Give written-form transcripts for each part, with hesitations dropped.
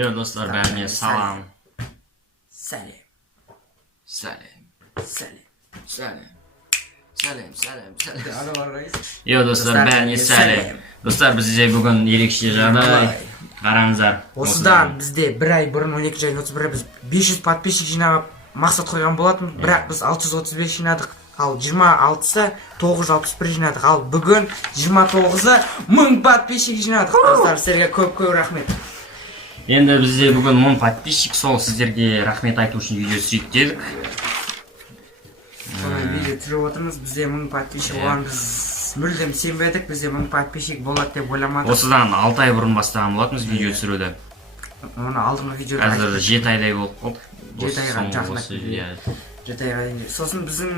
Yo dostlar, bәріне салам. Сәлем. Yo dostlar, bәріне сәлем. Достар, бізде бүгін ерекше жағдай. Қараңыздар. Осыдан бізде бір ай бұрын 12.31 біз 500 подписчик жинап мақсат қойған болатын, бірақ біз 635 жинадық. Ал 26-сы 961 жинадық. Ал бүгін 29-сы 1000 подписчик жинадық. Достар, сіздерге көп рахмет. Енді бізде бүгін 1000 подписчик, сол сіздерге рахмет айту үшін видео түсірейік дедік. Сондай видео түсіріп отырмыз. Бізде 1000 подписчик болған, біз мүлдем сенбедік, бізде 1000 подписчик болады деп ойламадық. Осыдан 6 ай бұрын бастаған болатынбыз видео түсіруді. Оны алдыңғы видеода Қазір 7 айдай болып қалды. 7 айға жақындап. 7 айға дейін. Сосын біздің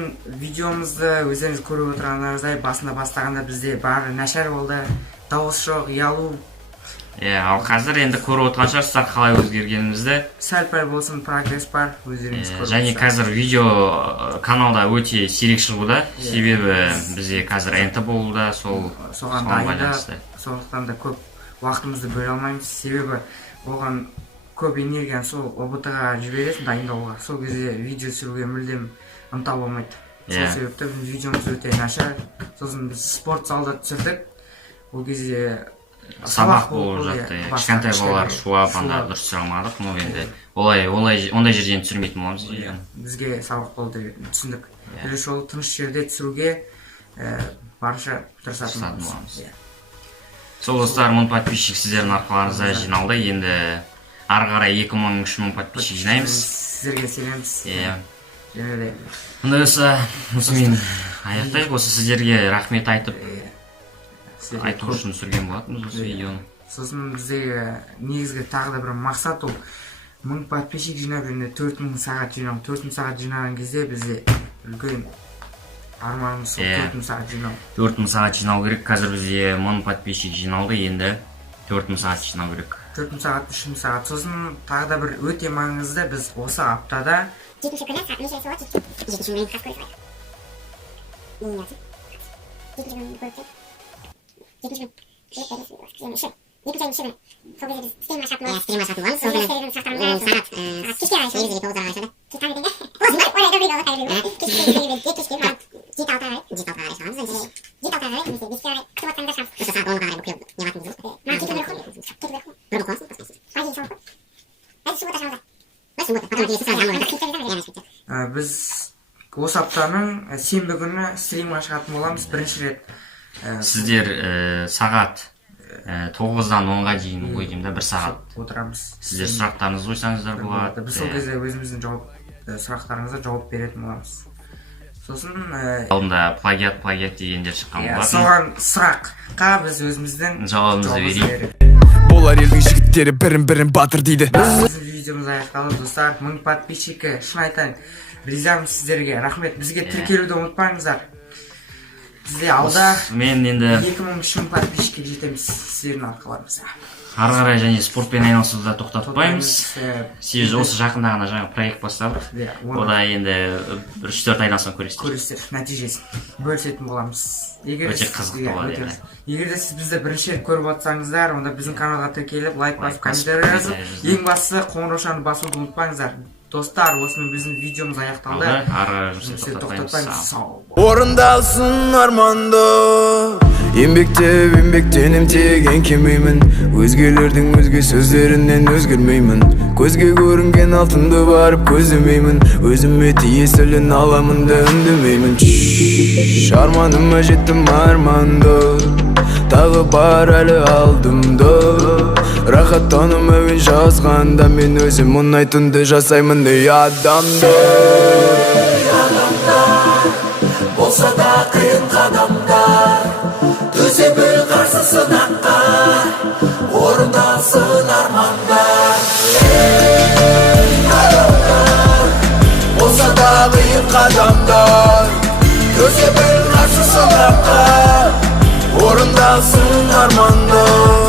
видеомызды өздеріңіз көріп отырғандарыңыздай басында бастағанда бізде бәрі нашар болды, дауыс жоқ, ұялу. Ал қазір енді көріп отырған шығарсыздар қалай өзгергенімізді. Сәл-пәл болсын прогресс бар, өздеріңіз көріп. Және қазір видео каналда өте сирек шығуда, себебі бізде қазір НТ болуда, соған байланысты. Сондықтан да көп уақытымызды бөле алмаймыз, себебі оған көп энергияны сол ОБТ-ға жібересің дайындауға. Сол кезде видео түсіруге мүлдем ынта болмайды. Сол себепті біздің видеомыз өте нашар. Сосын біз спорт залда түсірдік. Ол кезде сабақ болып жатты. Кішкентай балалар шуап, анда дұрыс түсіре алмадық. Но енді ондай жерден түсірмейтін боламыз. Бізге сабақ болды деп түсіндік. Келесі жолы тыныш жерде түсіруге барынша тырысатын боламыз. Сол достар, 1000 подписчик сіздердің арқыларыңызда жиналды. Енді ары қарай 2000-3000 подписчик жинаймыз. Сіздерге сенеміз. Ондай болса, осымен аяқтайық. Осы сіздерге рахмет айтып айту үшін түсірген болатынбыз осы видеоны. Сосын бізде негізгі тағы да бір мақсат, ол 1000 подписчик жинап және 4000 сағат жинау. 4000 сағат жинаған кезде бізде үлкен арманымыз 4000 сағат жинау. 4000 сағат жинау керек. Қазір бізде 1000 подписчик жиналды, енді 4000 сағат жинау керек. 4000 сағат, 3000 сағат. Сосын тағы да бір өте маңызды, біз осы аптада 7-ші күні сағат неше болады? 7-ші күні қас көріп қойып. 7-ші күні көріп қойып. 7-ші күні. Екінші айның күні. Сол кезде біз стрим ашатын боламыз. Сол күні сағат кешке қарай шығады. 8-9-ға қарай шығады. Таң екен де. Ойда видеоға қайыр. Кешке қарай 7-6-ға қарай шығамыз. 7-6-ға қарай немесе 5-ке қарай күтіп отырсаңыздар шығамыз. Осы сағат 10-ға қарай бұл күліп неғатымыз жоқ. Маған кету керек қой. Кету керек қой. Бір қоқыласың, баспайсың. Айдың салып қой. Айдың суббота шығамыздар. Суббота. Потом келесі сразу жаңбыр. Біз осы аптаның сенбі күні стримға шығатын боламыз бірінші рет. Сіздер сағат 9-дан 10-ға дейін ойдым да, 1 сағат отырамыз. Сіздер сұрақтарыңызды қойсаңыздар болады. Біз сол кезде өзіміздің сұрақтарыңызға жауап беретін боламыз. Сосын алдында плагиат дегендер шыққан болатын. Соған сұраққа біз өзіміздің жауабымызды берейік. Болар елдің жігіттері бірін батыр дейді. Біздің видеомыз аяқталды достар. 1000 подписчикке шын айтайын ризамыз сіздерге. Рахмет. Бізге тіркелуді ұмытпаңыздар. Бізде алда мен енді 2000-3000 подписчикке жетеміз сіздердің арқыларыңызда. Ары қарай және спортпен айналысуды да тоқтатпаймыз. Себебі осы жақында ғана жаңа проект бастадық. Ода енді 3-4 айдан соң көресіздер нәтижесін бөлісетін боламыз. Өте қызықты болады. Егер де сіз бізді бірінші рет көріп отырсаңыздар, онда біздің каналға тіркеліп, лайк басып, комментарий жазып, ең бастысы қоңыраушаны басуды ұмытпаңыздар. Достар, осымен біздің видеомыз аяқталды. Ары жұмысты тоқтатпаймыз. Орындалсын арманды, еңбектенім теген кемеймін. Өзгелердің өзге сөздерінен өзгермеймін. Көзге көрінген алтынды барып көздемеймін. Өзіме тиесілін аламын да үндемеймін. Арманыма жеттім арманды, тағы бар әлі алдымды. Рахаттаным әуен жазғанда, мен өзім ұнайтынды жасаймын ей адамды. Болса да қиын қадамдар, төзе біл қарсы сынаққа, орындалсын армандар. Болса да қиын қадамдар, төзе біл қарсы сынаққа, орындалсын армандар.